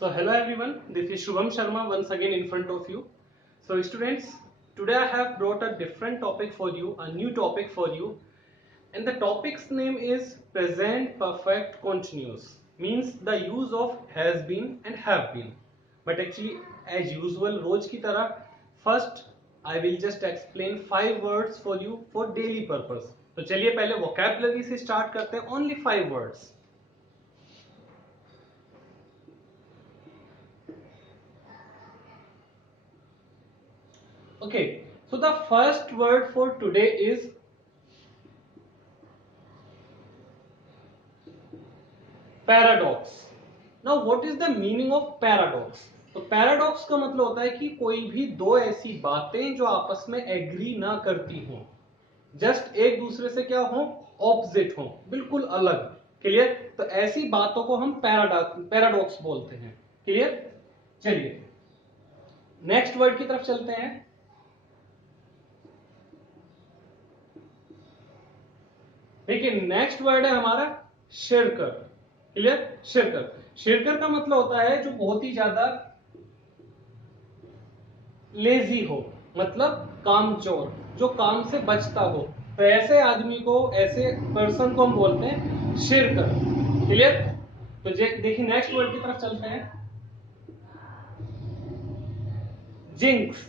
So hello everyone, this is Shubham Sharma once again in front of you. So students, today I have brought a different topic for you, a new topic for you, and the topic's name is present perfect continuous, means the use of has been and have been. But actually as usual रोज की तरह first I will just explain 5 words for you for daily purpose. तो चलिए पहले vocabulary से start करते हैं, only 5 words. Okay, so the first word for today is paradox. Now what is the meaning of paradox? तो paradox का मतलब होता है कि कोई भी दो ऐसी बातें जो आपस में एग्री ना करती हों, जस्ट एक दूसरे से क्या हो, ऑपोजिट हो, बिल्कुल अलग. क्लियर? तो ऐसी बातों को हम पैराडॉक्स बोलते हैं. क्लियर? चलिए नेक्स्ट वर्ड की तरफ चलते हैं. देखिए नेक्स्ट वर्ड है हमारा शिरकर. क्लियर? शिरकर. शिरकर का मतलब होता है जो बहुत ही ज्यादा लेजी हो, मतलब कामचोर, जो काम से बचता हो. तो ऐसे आदमी को, ऐसे पर्सन को हम बोलते हैं शिरकर. क्लियर? तो देखिए नेक्स्ट वर्ड की तरफ चलते हैं. जिंक्स.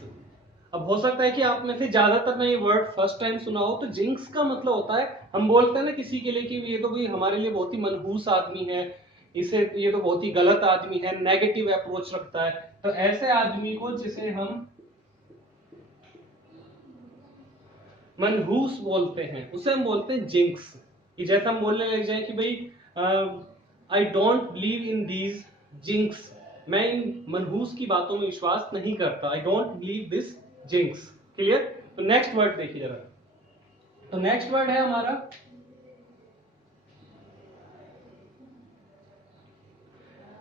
अब हो सकता है कि आप में से ज्यादातर ने ये वर्ड फर्स्ट टाइम सुना हो. तो जिंक्स का मतलब होता है, हम बोलते हैं ना किसी के लिए कि ये तो भाई हमारे लिए बहुत ही मनहूस आदमी है, इसे ये तो बहुत ही गलत आदमी है, नेगेटिव अप्रोच रखता है. तो ऐसे आदमी को जिसे हम मनहूस बोलते हैं उसे हम बोलते हैं जिंक्स. कि जैसा हम बोलने लग जाए कि भाई I don't believe in these jinx, मैं इन मनहूस की बातों में विश्वास नहीं करता. I don't believe this jinx. Clear? तो नेक्स्ट वर्ड देखिए जरा. तो नेक्स्ट वर्ड है हमारा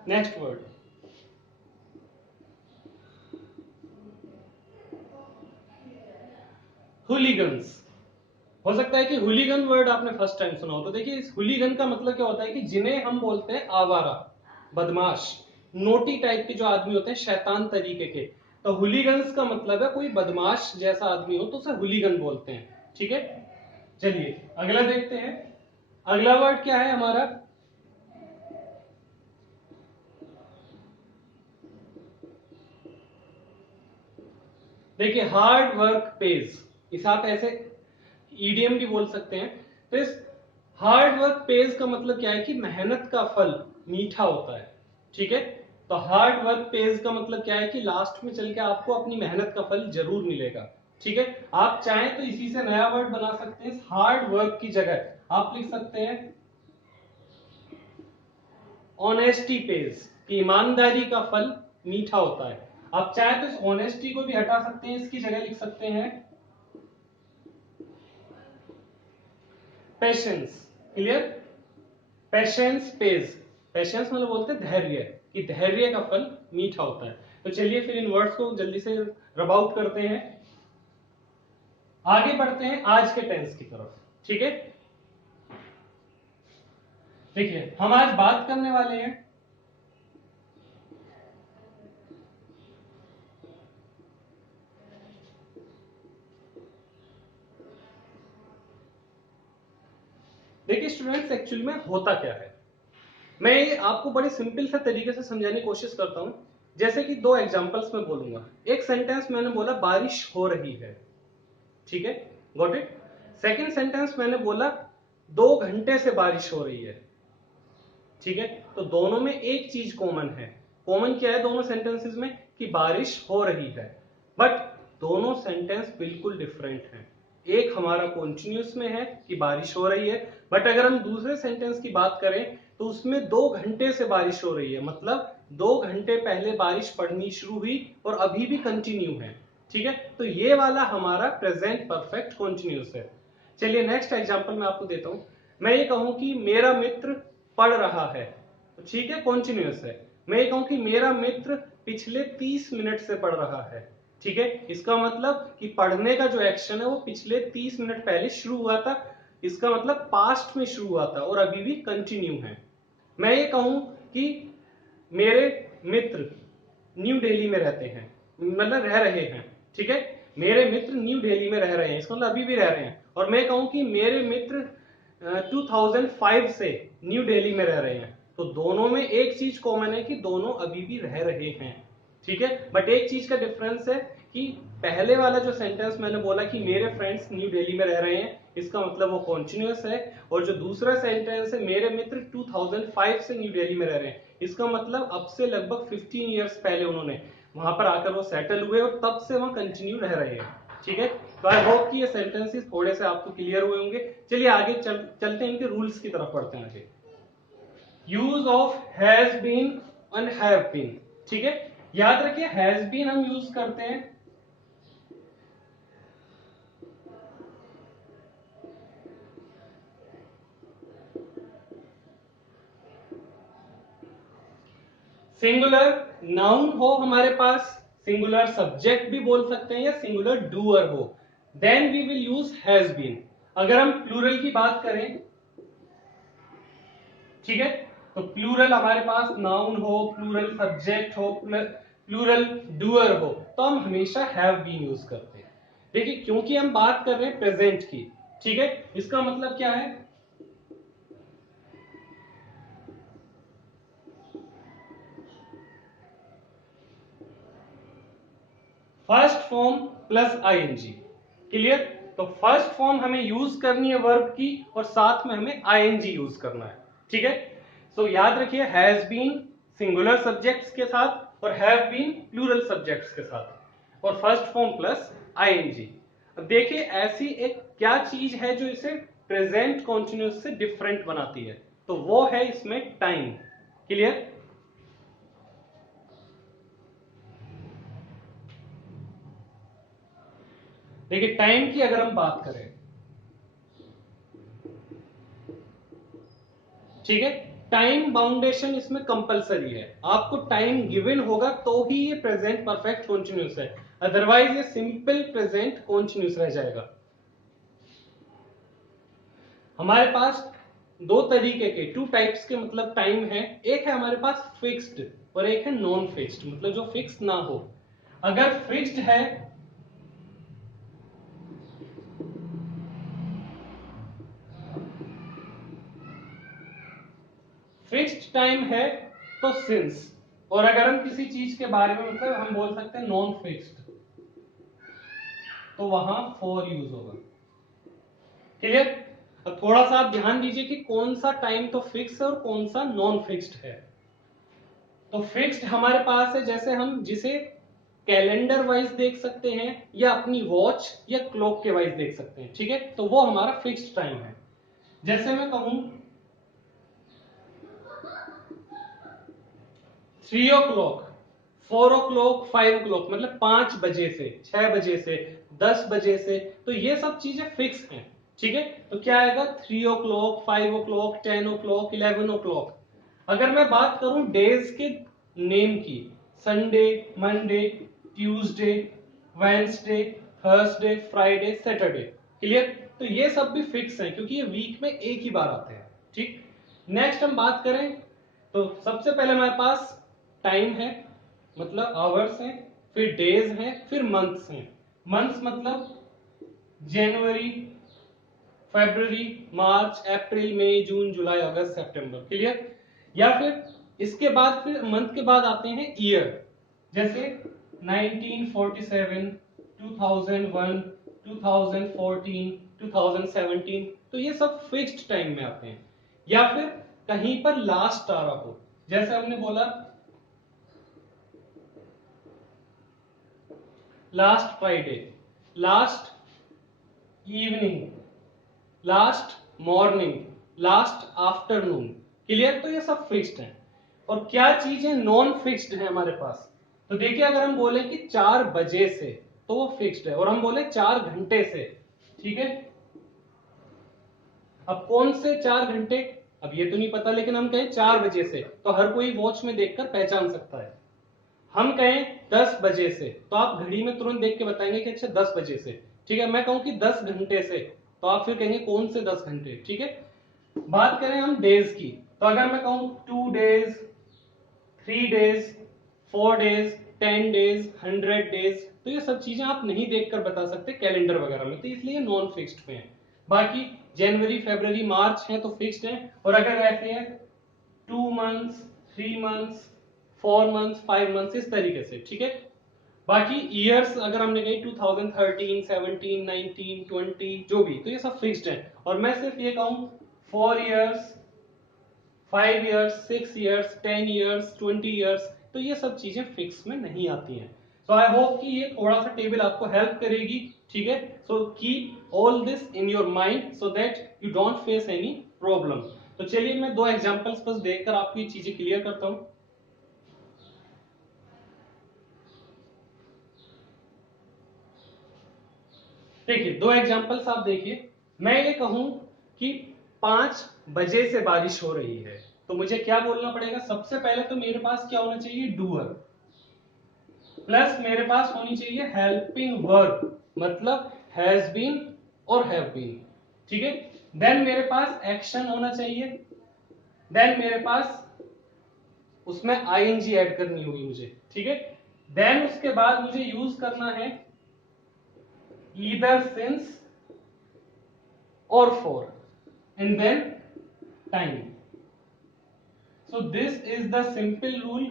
नेक्स्ट वर्ड हुलीगन्स. हो सकता है कि हुलीगन वर्ड आपने फर्स्ट टाइम सुना हो. तो देखिए इस हुलीगन का मतलब क्या होता है कि जिन्हें हम बोलते हैं आवारा, बदमाश, नोटी टाइप के जो आदमी होते हैं, शैतान तरीके के. तो हुलीगन्स का मतलब है कोई बदमाश जैसा आदमी हो तो उसे हुलीगन बोलते हैं. ठीक है? चलिए अगला देखते हैं. अगला वर्ड क्या है हमारा? देखिए हार्ड वर्क पेज. इस आप ऐसे ईडीएम भी बोल सकते हैं. तो इस हार्ड वर्क पेज का मतलब क्या है कि मेहनत का फल मीठा होता है. ठीक है? तो हार्ड वर्क पेज का मतलब क्या है कि लास्ट में चल के आपको अपनी मेहनत का फल जरूर मिलेगा. ठीक है? आप चाहें तो इसी से नया वर्ड बना सकते हैं. हार्ड वर्क की जगह आप लिख सकते हैं ऑनेस्टी पेज. ईमानदारी का फल मीठा होता है. आप चाहें तो इस ऑनेस्टी को भी हटा सकते हैं, इसकी जगह लिख सकते हैं patience. Clear? Patience page. Patience मतलब बोलते हैं धैर्य, कि धैर्य का फल मीठा होता है. तो चलिए फिर इन वर्ड्स को जल्दी से रब आउट करते हैं. आगे बढ़ते हैं आज के टेंस की तरफ. ठीक है? देखिए हम आज बात करने वाले हैं देखिए स्टूडेंट्स एक्चुअली में होता क्या है, मैं ये आपको बड़े सिंपल से तरीके से समझाने की कोशिश करता हूं. जैसे कि दो एग्जांपल्स में बोलूंगा. एक सेंटेंस मैंने बोला बारिश हो रही है. ठीक है? Got it? सेकंड सेंटेंस मैंने बोला 2 घंटे से बारिश हो रही है. ठीक है? तो दोनों में एक चीज कॉमन है. कॉमन क्या है दोनों सेंटेंसेस में? कि बारिश हो रही है. बट दोनों सेंटेंस बिल्कुल डिफरेंट हैं. एक हमारा कॉन्टिन्यूस में है कि बारिश हो रही है, बट अगर हम दूसरे सेंटेंस की बात करें तो उसमें 2 घंटे से बारिश हो रही है, मतलब 2 घंटे पहले बारिश पड़नी शुरू हुई और अभी भी कंटिन्यू है. ठीक है? तो ये वाला हमारा प्रेजेंट परफेक्ट कॉन्टिन्यूस है. चलिए नेक्स्ट एग्जांपल मैं आपको देता हूं. मैं ये कहूं कि मेरा मित्र पढ़ रहा है. तो ठीक है, कॉन्टिन्यूस है. मैं ये कहूं कि मेरा मित्र पिछले 30 मिनट से पढ़ रहा है. ठीक है? इसका मतलब कि पढ़ने का जो एक्शन है वो पिछले 30 मिनट पहले शुरू हुआ था. इसका मतलब पास्ट में शुरू हुआ था और अभी भी कंटिन्यू है. मैं ये कहूं कि मेरे मित्र न्यू दिल्ली में रहते हैं, मतलब रह रहे हैं, ठीक है, मेरे मित्र न्यू दिल्ली में रह रहे हैं, इसका मतलब अभी भी रह रहे हैं, और मैं कहूं कि मेरे मित्र 2005 से न्यू दिल्ली में रह रहे हैं, तो दोनों में एक चीज कॉमन है कि दोनों अभी भी रह रहे हैं, ठीक है। बट एक चीज का डिफरेंस है कि पहले वाला जो सेंटेंस मैंने बोला कि मेरे फ्रेंड्स न्यू दिल्ली में रह रहे हैं, इसका मतलब वो कॉन्टिन्यूअस है, और जो दूसरा सेंटेंस है मेरे मित्र 2005 से न्यू दिल्ली में रह रहे हैं, इसका मतलब अब से लगभग 15 ईयर्स पहले उन्होंने वहां पर आकर वो सेटल हुए और तब से वहां कंटिन्यू रह रहे हैं, ठीक है। तो आई होप कि ये सेंटेंसेस थोड़े से आपको क्लियर हुए होंगे। चलिए आगे चलते हैं, इनके रूल्स की तरफ पढ़ते हैं आगे। Use of has been and have been, ठीक है, याद रखिए हैज बीन हम यूज करते हैं सिंगुलर नाउन हो हमारे पास, सिंगुलर सब्जेक्ट भी बोल सकते हैं या सिंगुलर डूअर हो, then we will use has been. अगर हम प्लूरल की बात करें, ठीक है, तो प्लूरल हमारे पास नाउन हो, प्लूरल सब्जेक्ट हो, प्लूरल डूअर हो, तो हम हमेशा हैव बीन यूज करते हैं। देखिए क्योंकि हम बात कर रहे हैं प्रेजेंट की, ठीक है, इसका मतलब क्या है, first form plus ING, clear. तो फर्स्ट फॉर्म हमें यूज करनी है वर्ब की और साथ में हमें आईएनजी यूज करना है, ठीक है। सो याद रखिए हैज बीन सिंगुलर सब्जेक्ट्स के साथ और हैव बीन प्लूरल सब्जेक्ट्स के साथ और फर्स्ट फॉर्म प्लस आईएनजी। अब देखिए ऐसी एक क्या चीज है जो इसे प्रेजेंट कॉन्टिन्यूस से डिफरेंट बनाती है, तो वो है इसमें टाइम, क्लियर। देखिए टाइम की अगर हम बात करें, ठीक है, टाइम बाउंडेशन इसमें कंपलसरी है, आपको टाइम गिवन होगा तो ही ये प्रेजेंट परफेक्ट कॉन्टिन्यूस है, अदरवाइज ये सिंपल प्रेजेंट कॉन्टिन्यूस रह जाएगा। हमारे पास दो तरीके के, टू टाइप्स के मतलब टाइम है, एक है हमारे पास फिक्स्ड और एक है नॉन फिक्स्ड, मतलब जो फिक्स ना हो। अगर फिक्स्ड है, फिक्स्ड टाइम है तो सिंस, और अगर हम किसी चीज के बारे में मतलब हम बोल सकते हैं नॉन फिक्स्ड, तो वहां फॉर यूज होगा, क्लियर। अब थोड़ा सा आप ध्यान दीजिए कि कौन सा टाइम तो फिक्स है और कौन सा नॉन फिक्स्ड है। तो फिक्स्ड हमारे पास है जैसे हम जिसे कैलेंडर वाइज देख सकते हैं या अपनी वॉच या क्लॉक के वाइज देख सकते हैं, ठीक है, तो वो हमारा फिक्स्ड टाइम है। जैसे मैं कहूं 3 o'clock, 4 o'clock, 5 o'clock, मतलब 5 बजे से, 6 बजे से, 10 बजे से, तो ये सब चीजें फिक्स हैं, ठीक है। तो क्या आएगा 3 o'clock, 5 o'clock, 10 o'clock, 11 o'clock। अगर मैं बात करूं डेज के नेम की, Sunday, Monday, Tuesday, Wednesday, Thursday, Friday, Saturday, clear. तो ये सब भी फिक्स हैं क्योंकि ये वीक में एक ही बार आते हैं, ठीक। नेक्स्ट हम बात करें तो सबसे पहले हमारे पास टाइम है, मतलब आवर्स हैं, फिर डेज हैं, फिर मंथ्स हैं। मंथ्स मतलब जनवरी, फरवरी, मार्च, अप्रैल, मई, जून, जुलाई, अगस्त, सितंबर, क्लियर। या फिर इसके बाद फिर मंथ के बाद आते हैं ईयर, जैसे 1947, 2001, 2014, 2017, तो ये सब फिक्स्ड टाइम में आते हैं। या फिर कहीं पर लास्ट आ रहा हो, जैसे हमने बोला last Friday, last evening, last morning, last afternoon, clear. तो ये सब फिक्स्ड है। और क्या चीजें नॉन फिक्स्ड है हमारे पास, तो देखिए अगर हम बोले कि 4 बजे से, तो वो फिक्स्ड है, और हम बोले 4 घंटे से, ठीक है। अब कौन से 4 घंटे, अब ये तो नहीं पता, लेकिन हम कहें 4 बजे से, तो हर कोई वॉच में देखकर पहचान सकता है। हम कहें 10 बजे से, तो आप घड़ी में तुरंत देख के बताएंगे कि अच्छा 10 बजे से, ठीक है। मैं कहूं कि 10 घंटे से, तो आप फिर कहेंगे कौन से 10 घंटे, ठीक है। बात करें हम डेज की, तो अगर मैं कहूं 2 days, 3 days, 4 days, 10 days, 100 days, तो ये सब चीजें आप नहीं देखकर बता सकते कैलेंडर वगैरह में, तो इसलिए नॉन फिक्स्ड पे है। बाकी जनवरी, फरवरी, मार्च है तो फिक्स्ड है, और अगर ऐसे है 2 मंथ्स, 3 मंथ्स, 4 मंथ्स, 5 मंथ्स, इस तरीके से, ठीक है। बाकी ईयर्स अगर हमने कही 2013, 17, 19, 20 जो भी, तो ये सब फिक्स्ड है। और मैं सिर्फ ये कहूं 4 years, 5 years, 6 years, 10 years, 20 years, तो ये सब चीजें फिक्स में नहीं आती हैं। सो आई होप कि ये थोड़ा सा टेबल आपको हेल्प करेगी, ठीक है। So keep all this in your mind so that you don't face any problem. तो चलिए मैं दो एग्जांपल्स बस देखकर आपको ये चीजें क्लियर करता हूं। देखिए दो एग्जांपल्स आप देखिए, मैं ये कहूं कि 5 बजे से बारिश हो रही है, तो मुझे क्या बोलना पड़ेगा? सबसे पहले तो मेरे पास क्या होना चाहिए? डूअर, प्लस मेरे पास होनी चाहिए हेल्पिंग वर्ब, मतलब हैज बीन और हैव बीन, ठीक है। देन मेरे पास एक्शन होना चाहिए, देन मेरे पास उसमें आईएनजी ऐड करनी होगी मुझे, ठीक है। देन उसके बाद मुझे यूज करना है ईदर सिंस और for, and then time. So this is the simple rule.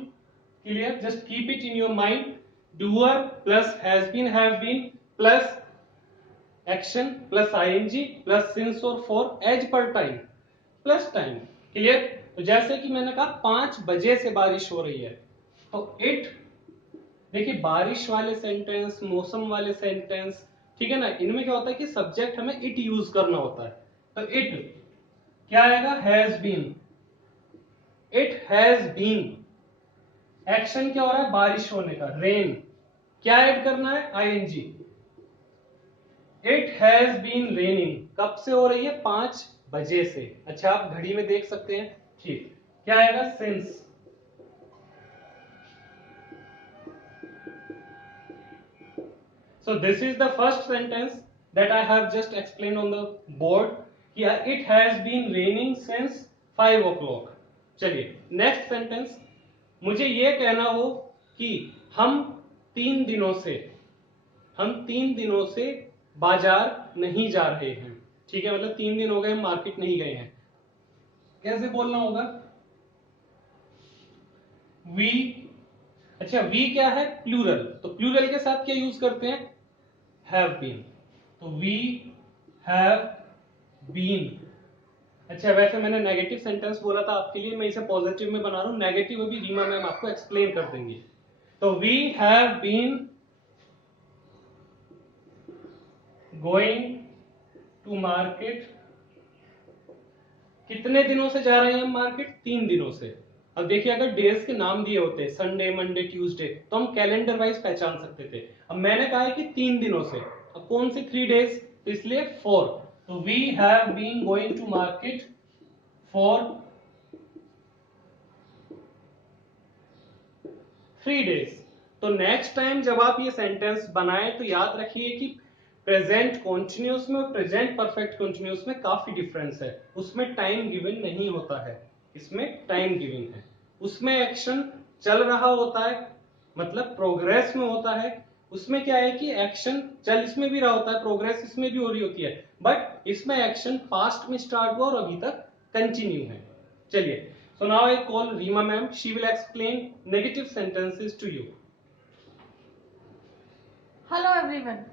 Clear? Just keep it in your mind. Doer plus has been, have been plus action plus ing plus since or for as per time plus time. Clear? तो जैसे कि मैंने कहा 5 बजे से बारिश हो रही है, तो इट, देखिए बारिश वाले सेंटेंस, मौसम वाले सेंटेंस, ठीक है ना, इनमें क्या होता है कि सब्जेक्ट हमें इट यूज करना होता है। तो इट क्या आएगा? Has been, it has been. Action क्या हो रहा है? बारिश होने का, रेन। क्या ऐड करना है? ING. It has been raining, कब से हो रही है? 5 बजे से। अच्छा आप घड़ी में देख सकते हैं, ठीक। क्या आएगा? Since. So this is the first sentence that I have just explained on the board कि it has been raining since 5 o'clock। चलिए नेक्स्ट सेंटेंस, मुझे ये कहना हो कि हम 3 दिनों से, हम 3 दिनों से बाजार नहीं जा रहे हैं, ठीक है, मतलब 3 दिन हो गए हम मार्केट नहीं गए हैं। कैसे बोलना होगा? वी, अच्छा वी क्या है? प्लूरल, तो प्लूरल के साथ क्या यूज करते हैं? हैव बीन, तो वी हैव बीन। अच्छा वैसे मैंने नेगेटिव सेंटेंस बोला था आपके लिए, मैं इसे पॉजिटिव में बना रहा हूं, नेगेटिव अभी रीमा मैम आपको एक्सप्लेन कर देंगे। तो we have been going to market, कितने दिनों से जा रहे हैं हम मार्केट? 3 दिनों से। अब देखिए अगर डेज के नाम दिए होते, संडे, मंडे, ट्यूसडे, तो हम कैलेंडर वाइज पहचान सकते थे। अब मैंने कहा है कि 3 दिनों से, अब कौन सी 3 डेज? तो इसलिए 4। तो we have been going to market for 3 days. तो नेक्स्ट टाइम जब आप ये सेंटेंस बनाएं तो याद रखिए कि प्रेजेंट कॉन्टिन्यूस में और प्रेजेंट परफेक्ट कॉन्टिन्यूस में काफी डिफरेंस है। उसमें टाइम गिवन नहीं होता है, इसमें टाइम गिवन है। उसमें एक्शन चल रहा होता है, मतलब प्रोग्रेस में होता है। उसमें क्या है कि एक्शन चल इसमें भी रहा होता है, प्रोग्रेस इसमें भी हो रही होती है, बट इसमें एक्शन पास्ट में स्टार्ट हुआ और अभी तक कंटिन्यू है। चलिए, so now I call Reema ma'am. She will explain negative sentences to you. Hello everyone.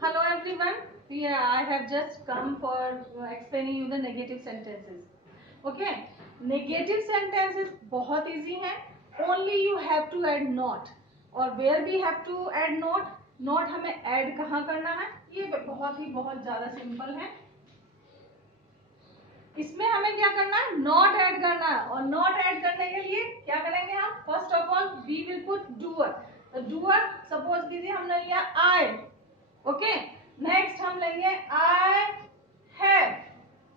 Hello everyone. Yeah, I have just come for explaining you the negative sentences. Okay. Negative sentences बहुत easy हैं. Only you have to add not. और where we have to add not? Not हमें add कहाँ करना है? ये बहुत ज़्यादा simple है. इसमें हमें क्या करना है? नॉट ऐड करना है। और नॉट ऐड करने के लिए क्या करेंगे हम? First of all we will put doer. तो डूअर सपोज कीजिए हमने लिया आई, ओके। नेक्स्ट हम लेंगे आई हैव,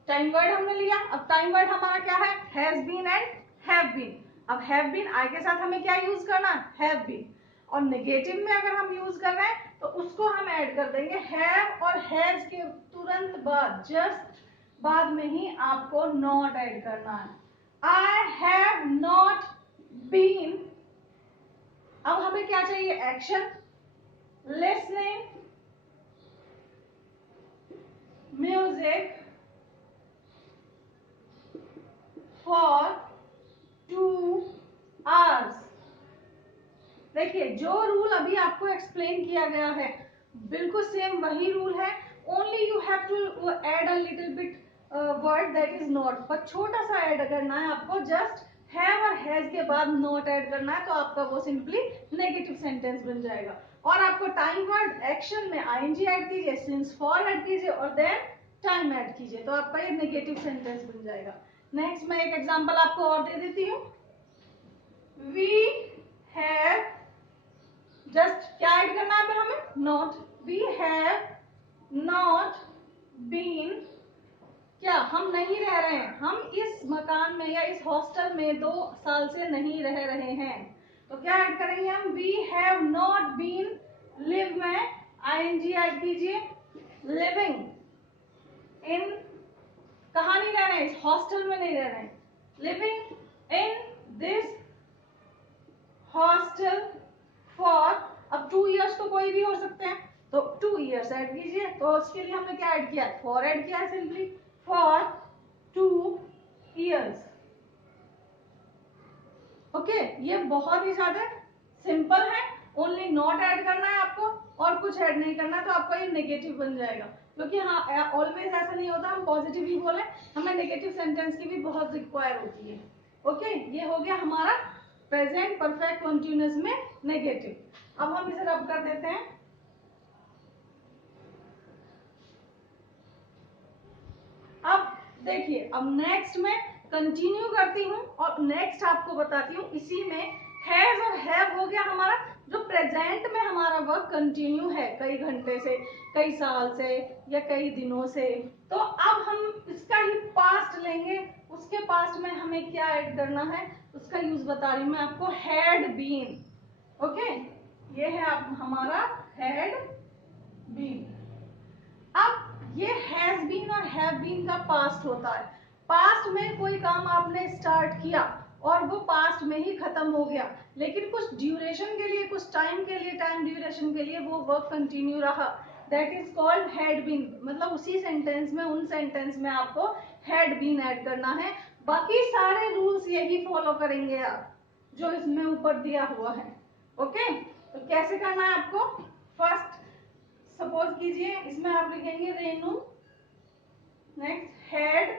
टाइम वर्ड हमने लिया। अब टाइम वर्ड हमारा क्या है? Has been and have been. अब हैव बीन आई के साथ हमें क्या यूज करना है? Have been. और नेगेटिव में अगर हम यूज कर रहे हैं तो उसको हम ऐड कर देंगे हैव और हैज के तुरंत बाद, जस्ट बाद में ही आपको नॉट ऐड करना है। I have not been. अब हमें क्या चाहिए? Action. Listening music for 2 hours. देखिए जो रूल अभी आपको एक्सप्लेन किया गया है बिल्कुल सेम वही रूल है. Only you have to add a little bit word that is not. पर छोटा सा ऐड करना है आपको. जस्ट हैव और हैज के बाद नॉट ऐड करना है तो आपका वो सिंपली नेगेटिव सेंटेंस बन जाएगा. और आपको टाइम वर्ड एक्शन में आईएनजी ऐड कीजिए, सिंस फॉर ऐड कीजिए और देन टाइम ऐड कीजिए तो आपका ये नेगेटिव सेंटेंस बन जाएगा. नेक्स्ट मैं एक एग्जांपल आपको और दे देती हूँ. वी हैव, जस्ट क्या ऐड करना है हमें? Not. We have not been. क्या हम नहीं रह रहे हैं? हम इस मकान में या इस हॉस्टल में 2 साल से नहीं रह रहे हैं तो क्या ऐड करेंगे हम? We have not been. Live में आईएनजी ऐड कीजिए. लिविंग इन, कहा नहीं रह रहे हैं? इस हॉस्टल में नहीं रह रहे हैं. Living in this hostel for, अब 2 इयर्स तो कोई भी हो सकते हैं तो 2 इयर्स ऐड कीजिए. तो उसके लिए हमने क्या ऐड किया? फॉर ऐड किया है सिंपली. For 2 years. ओके, ये बहुत ही ज्यादा सिंपल है. ओनली नॉट ऐड करना है आपको और कुछ ऐड नहीं करना है तो आपका ये नेगेटिव बन जाएगा. क्योंकि हाँ ऑलवेज ऐसा नहीं होता हम पॉजिटिव ही बोले, हमें नेगेटिव सेंटेंस की भी बहुत रिक्वायर होती है. ओके, ये हो गया हमारा प्रेजेंट परफेक्ट कंटिन्यूअस में नेगेटिव. अब हम इसे रब कर देते हैं. अब देखिए, अब नेक्स्ट में कंटिन्यू करती हूँ और नेक्स्ट आपको बताती हूँ. इसी में हैज और हैव हो गया हमारा जो प्रेजेंट में हमारा वर्क कंटिन्यू है कई घंटे से, कई साल से या कई दिनों से. तो अब हम इसका ही पास्ट लेंगे. उसके पास्ट में हमें क्या ऐड करना है उसका यूज बता रही हूँ मैं आपको. Had been. ओके, ये है आप हमारा हैड बीन. अब ये हैज बीन और हैव बीन का पास्ट होता है. पास्ट में कोई काम आपने स्टार्ट किया और वो पास्ट में ही खत्म हो गया, लेकिन कुछ ड्यूरेशन के लिए, कुछ टाइम के लिए, टाइम ड्यूरेशन के लिए वो वर्क कंटिन्यू रहा. That is called had been. मतलब उसी सेंटेंस में, उन सेंटेंस में आपको हैड बीन ऐड करना है. बाकी सारे रूल्स यही फॉलो करेंगे आप जो इसमें ऊपर दिया हुआ है. ओके, तो कैसे करना है आपको? फर्स्ट सपोज कीजिए इसमें आप लिखेंगे रेनू. Next had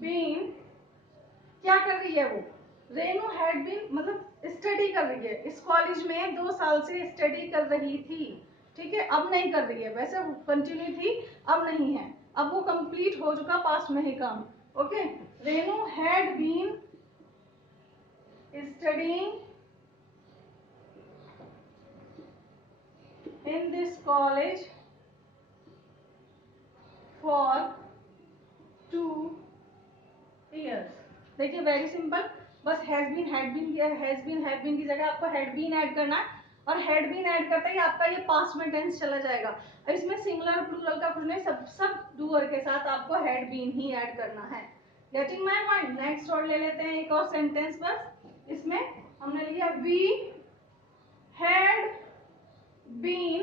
been. क्या कर रही है वो? रेनू हैड बीन मतलब स्टडी कर रही है. इस कॉलेज में 2 साल से स्टडी कर रही थी. ठीक है, अब नहीं कर रही है. वैसे कंटिन्यू थी, अब नहीं है. अब वो कंप्लीट हो चुका पास्ट में ही काम. Okay, Renu had been studying in this college for 2 years. देखिए वेरी सिंपल. बस हैज बीन हैड बीन किया. हैज बीन हैड बीन की जगह आपको हैड बीन ऐड करना है और हैड बीन ऐड करते ही आपका ये पास्ट में टेंस चला जाएगा. अब इसमें सिंगुलर प्लूरल का कुछ नहीं, सब डूअर के साथ आपको हैड बीन ही ऐड करना है. Getting my point? नेक्स्ट और ले लेते हैं एक और सेंटेंस. बस इसमें हमने लिया वी हैड बीन.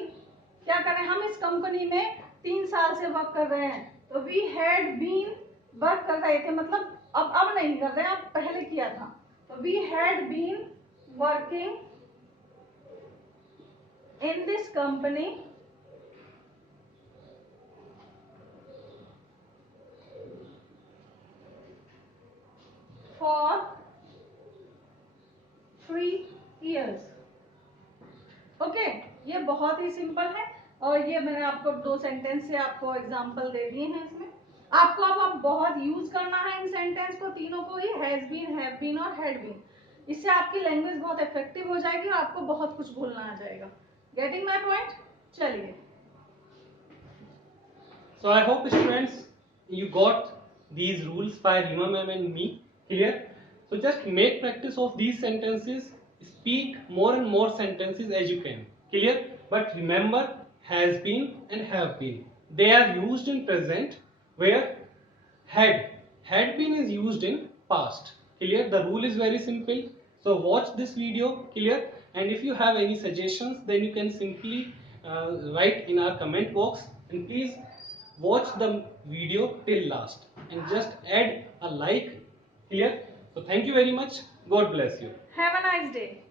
क्या कर रहे हैं हम? इस कंपनी में 3 साल से वर्क कर रहे हैं तो वी हैड बीन वर्क कर रहे थे, मतलब अब नहीं कर रहे हैं, अब पहले किया था. तो we had been working in this company for 3 years. Okay, ये बहुत ही सिंपल है और ये मैंने आपको 2 सेंटेंस से आपको एग्जांपल दे दिए हैं. इसमें आपको अब बहुत यूज करना है इन सेंटेंस को, तीनों को ही, हैज बीन, हैव बीन और हैड बीन. इससे आपकी लैंग्वेज बहुत इफेक्टिव हो जाएगी और आपको बहुत कुछ बोलना आ जाएगा. Getting my point? चलिए. So I hope students you got these rules by Rima ma'am and me. Clear? So just make practice of these sentences. Speak more and more sentences as you can. Clear? But remember, has been and have been. They are used in present where had been is used in past. Clear? The rule is very simple. So watch this video. Clear? And if you have any suggestions, then you can simply write in our comment box, and please watch the video till last and just add a like. Clear? So thank you very much. God bless you. Have a nice day.